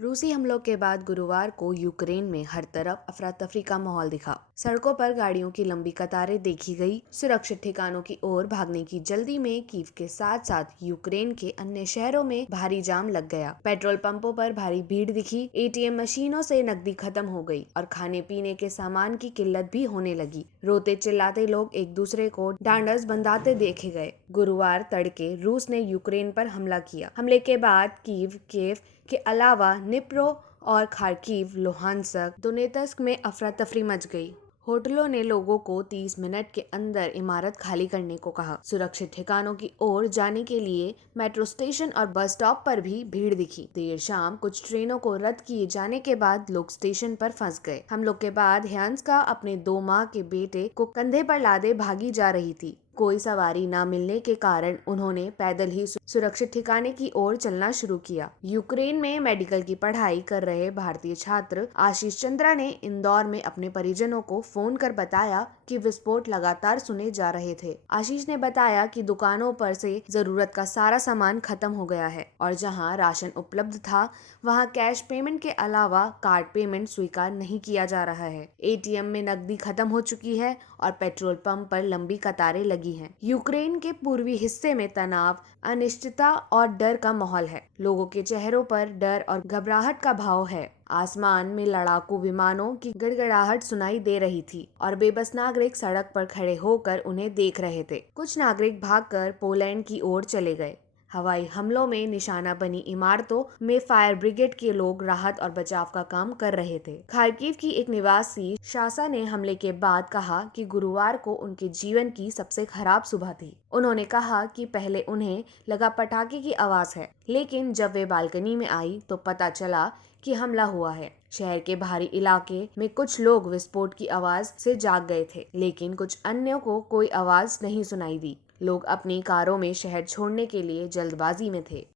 रूसी हमलों के बाद गुरुवार को यूक्रेन में हर तरफ अफरा तफरी का माहौल दिखा। सड़कों पर गाड़ियों की लंबी कतारें देखी गई। सुरक्षित ठिकानों की ओर भागने की जल्दी में कीव के साथ साथ यूक्रेन के अन्य शहरों में भारी जाम लग गया। पेट्रोल पंपों पर भारी भीड़ दिखी। एटीएम मशीनों से नकदी खत्म हो गई और खाने पीने के सामान की किल्लत भी होने लगी। रोते चिल्लाते लोग एक दूसरे को डांडस बंधाते देखे गए। गुरुवार तड़के रूस ने यूक्रेन पर हमला किया। हमले के बाद कीव के अलावा निप्रो और खार्किव, लुहांस्क, दोनेत्स्क में अफरा तफरी मच गई। होटलों ने लोगों को 30 मिनट के अंदर इमारत खाली करने को कहा। सुरक्षित ठिकानों की ओर जाने के लिए मेट्रो स्टेशन और बस स्टॉप पर भी भीड़ दिखी। देर शाम कुछ ट्रेनों को रद्द किए जाने के बाद लोग स्टेशन पर फंस गए। हमलों के बाद ह्यांस्का अपने 2 माह के बेटे को कंधे पर लादे भागी जा रही थी। कोई सवारी न मिलने के कारण उन्होंने पैदल ही सुरक्षित ठिकाने की ओर चलना शुरू किया। यूक्रेन में मेडिकल की पढ़ाई कर रहे भारतीय छात्र आशीष चंद्रा ने इंदौर में अपने परिजनों को फोन कर बताया कि विस्फोट लगातार सुने जा रहे थे। आशीष ने बताया कि दुकानों पर से जरूरत का सारा सामान खत्म हो गया है और जहां राशन उपलब्ध था वहां कैश पेमेंट के अलावा कार्ड पेमेंट स्वीकार नहीं किया जा रहा है। एटीएम में नकदी खत्म हो चुकी है और पेट्रोल पंप पर लंबी कतारें लगी हैं। यूक्रेन के पूर्वी हिस्से में तनाव, अनिश्चितता और डर का माहौल है। लोगों के चेहरों पर डर और घबराहट का भाव है। आसमान में लड़ाकू विमानों की गड़गड़ाहट सुनाई दे रही थी और बेबस नागरिक सड़क पर खड़े होकर उन्हें देख रहे थे। कुछ नागरिक भागकर पोलैंड की ओर चले गए। हवाई हमलों में निशाना बनी इमारतों में फायर ब्रिगेड के लोग राहत और बचाव का काम कर रहे थे। खार्किव की एक निवासी शासा ने हमले के बाद कहा कि गुरुवार को उनके जीवन की सबसे खराब सुबह थी। उन्होंने कहा कि पहले उन्हें लगा पटाखे की आवाज है, लेकिन जब वे बालकनी में आई तो पता चला कि हमला हुआ है। शहर के बाहरी इलाके में कुछ लोग विस्फोट की आवाज से जाग गए थे, लेकिन कुछ अन्यों को कोई आवाज नहीं सुनाई दी। लोग अपनी कारों में शहर छोड़ने के लिए जल्दबाजी में थे।